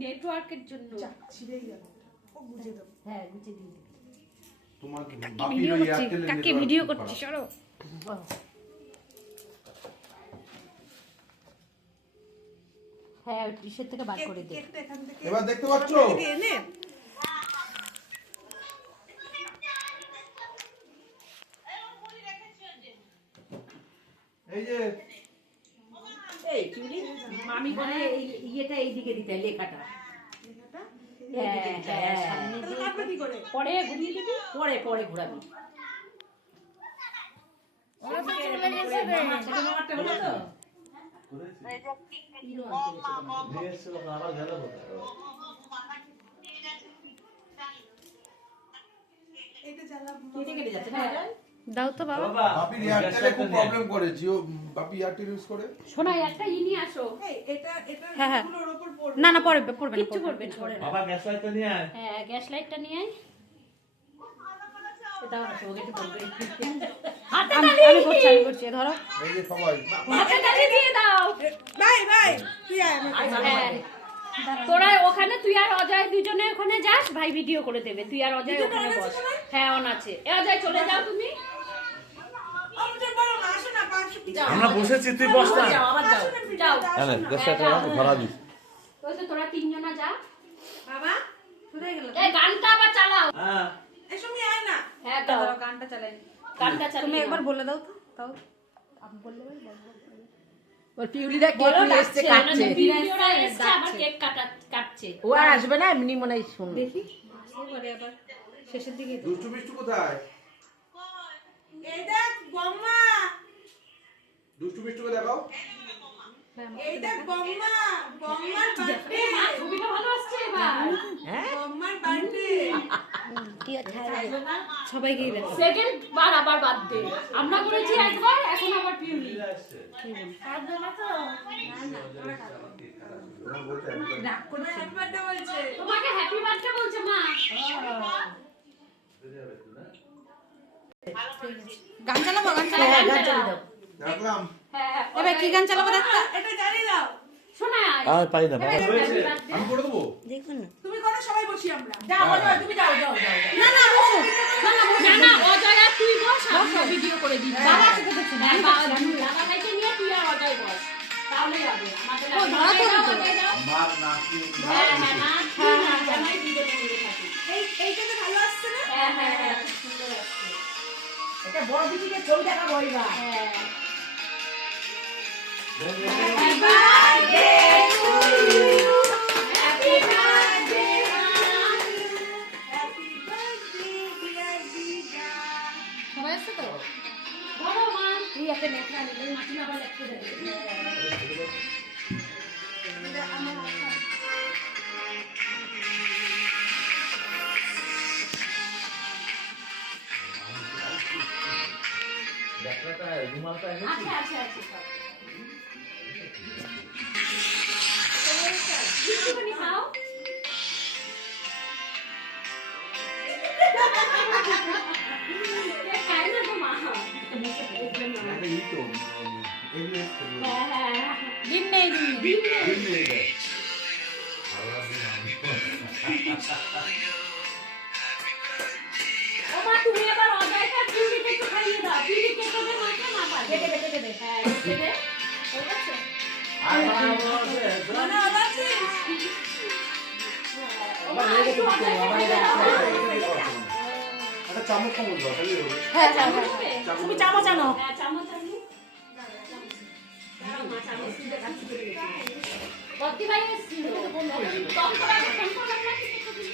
নেটওয়ার্কের জন্য ছিড়েই গেল ও বুঝে দাও। হ্যাঁ বুঝে দিই তোমার ভিডিও করছি কাকে ভিডিও করছি সরো হ্যাঁ ইসের থেকে বার করে দে কেকটা এখান থেকে এবার দেখতে পাচ্ছো এনে এই যে এই চুরি মামি করে এই ইয়েটা এইদিকে দিতে লেখাটা হ্যাঁ হ্যাঁ সামনে দিয়ে কাটবে কি করে? পরে ঘুরিয়ে দিবি পরে পরে ঘোরাবি মামারটা হলো তো এইটা জ্বালা কেটে কেটে যাচ্ছে না দাও তো বাবা বাপি এয়ারটেলে খুব প্রবলেম করে জিও বাপি এয়ারটেল ইউজ করে শোনা একটা ই নিয়ে আসো এই এটা হ্যাঁ গুলোর উপর পড়বে না না পড়বে পড়বে কিচ্ছু পড়বে না বাবা গ্যাস লাইটটা নিয়ে আয় হ্যাঁ গ্যাস লাইটটা নিয়ে আয় দাও না সবাইকে একটু বলবে আমি করছি ধরো এই যে সবাই হাতে তালি দিয়ে দাও ভাই ভাই তুই আয় আমার হ্যাঁ তোরা ওখানে তুই আর অজয় দুজনে ওখানে যাস ভাই ভিডিও করে দেবে তুই আর অজয় ওখানে বস হ্যাঁ অন আছে এ অজয় চলে যাও তুমি আমাদের বড় না আসো না পাশে পিছনে আমরা বসেছি তুই বস না যাও আবার যাও যাও আরে গ্যাস লাইটটা ধরা দিস ওই তো তোরা তিনজনা যা বাবা কোথায় গেল এই গানটা আবার চালাও হ্যাঁ এসো আমি আয় না হ্যাঁ দাও গানটা চালাই গানটা চালিয়ে তুমি একবার দাও। বলে দাও তো তাও আমি বললে বল ওর পিউলিরা কেক বলো নিয়ে এসছে কাটছে ভিডিওটা এসছে আবার কেক কাটছে ও আর আসবে না এমনি মনে হয় শুনবে দেখি পরে আবার শেষের দিকে দুষ্টু মিষ্টু কোথায় এই দেখ বম্মা দুষ্টু মিষ্টুকে দেখাও এই দেখ বম্মা বম্মার বার্থডে মা ছবিটা ভালো আসছে এবার হ্যাঁ বম্মার বার্থডে সবাইকেই দেখ সেকেন্ড বার আবার বার্থডে আমরা করেছি একবার এখন আবার পিউলি রাগ করে হ্যাপি বার্থডে বলছে তোমাকে হ্যাপি বার্থডে বলছে মা গান চালাবো গান হ্যাঁ, গান চালিয়ে দাও। দেখলাম হ্যাঁ এবার কি গান চালাবো দেখো এটা জানি দাও শোনা আর পারি না বাবা আমি করে দেবো তুমি করো সবাই বসি আমরা যাও যাও তুমি যাও যাও যাও না না বসো না না অজয় আর তুই বস আমি ভিডিও করে দিই বাবা আছে তো দেখছি বাবা ভাইকে নিয়ে তুই আর অজয় বস তাহলেই হবে আমাদের অজয় দাও মার নাকি হ্যাঁ হ্যাঁ না হ্যাঁ হ্যাঁ জামাই ভিডিওতে নিয়ে থাকি এইটাতে ভালো আসছে না হ্যাঁ হ্যাঁ হ্যাঁ খুব সুন্দর আসছে এটা বড় দিদিকে ছবি দেখাবো এবার হ্যাঁ happy birthday to you happy birthday happy birthday dear দিদা সবাই আসছে তো বড় মা তুই একটা নেকড়া নিলে মাটি আবার লিখতে দেবে এটা আমার ব্যাকরাটা রুমালটা এনেছি আছে আছে আছে সব একটুখানি খাও খাই না তো মা একটা ই তো এগুলো এসছে হ্যাঁ হ্যাঁ ডিম নেই ডিম নেই দিন নেই এটা। ও মা তুমি এবার অজয়টা পিউরিকে একটু খাইয়ে দাও পিউরি কেটে দে মাকে না পারে কেটে দে হ্যাঁ কেটে দে ঠিক আছে আর বাবা আছে মনে আছে আবার হয়ে গেছে একটা চামচ চামচ দাও তাহলে হবে হ্যাঁ তুমি চামচ আনো হ্যাঁ চামচ আনি মা চামচ দিয়ে কাটতে চলে গেছে বদ্দি ভাই এসেছিল তখন করে ফোন করলাম না কিছু দিন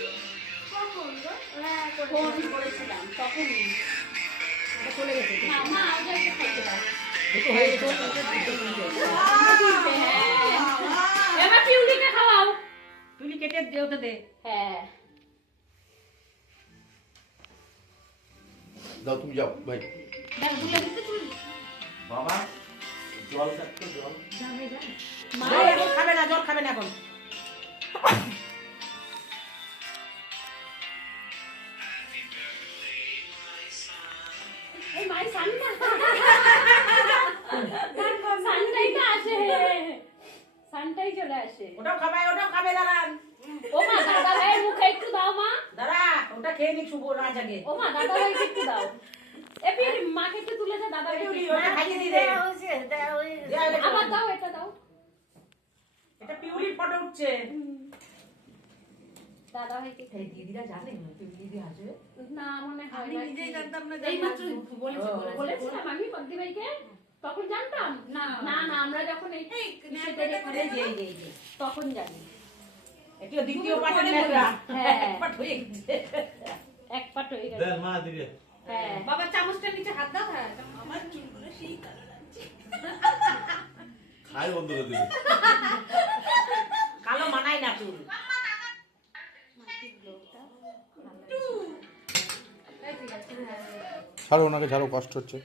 ফোন করেছিলাম তখন চলে গেছে না মা ওদেরকে খাইতে দাও একটু হয়ে গেছে এবার পিউলিকে খাওয়াও তুলি কেটে দে ওতে দে হ্যাঁ দাও তুমি যাও ভাই দেখ বুলে দিতে তুই বাবা জল থাকতো জল মা জল খাবে না এখন এই মাই সানটা সানটাই না আছে সানটাই তাড়াতাড়ি চলে আসে। ওটাও খাবে দাঁড়ান। ও মা, দাদা ভাইয়ের মুখে একটু দাও মা। দাঁড়া, ওটা খেয়ে নিক শুভ রাজ আগে। ও মা, দাদা ভাইকে একটু দাও। এ পিউরি, মাকে একটু তুলে দে, দাদা ভাইকে পিউরি, একটু ওটা দাও। খাইয়ে দি দে। আবার দাও, এটা দাও। এটা পিউরির ফটো উঠছে। দাদা ভাইকে এই দিদিরা জানে পিউরি আসবে? না মনে হয় আমি না। নিজেই জানতাম না এই মাত্র বলেছে বলেছিলাম আমি বদ্দি ভাইকে, তখন জানতাম না। না না, আমরা যখন এই ইসেদের এখানে এই যে, এই যে, এই যে। তখন জানি। এটা দ্বিতীয় পাটের ন্যাকড়া। হ্যাঁ। এক পাট হয়ে গেছে। এক পাট হয়ে গেছে। দেন মা দিবে। হ্যাঁ। বাবা চামচটার নিচে হাত দাও। হ্যাঁ, আমার চুলগুলো সেই কালো লাগছে। খাই বন্ধ করে দিবে। কালো মানায় না চুল। ছাড়ো ওনাকে, ছাড়ো, কষ্ট হচ্ছে।